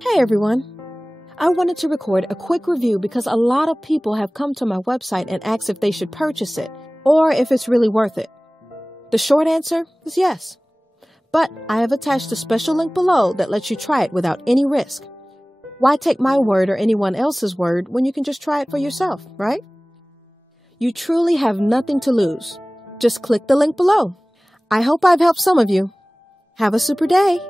Hey everyone! I wanted to record a quick review because a lot of people have come to my website and asked if they should purchase it or if it's really worth it. The short answer is yes. But I have attached a special link below that lets you try it without any risk. Why take my word or anyone else's word when you can just try it for yourself, right? You truly have nothing to lose. Just click the link below. I hope I've helped some of you. Have a super day!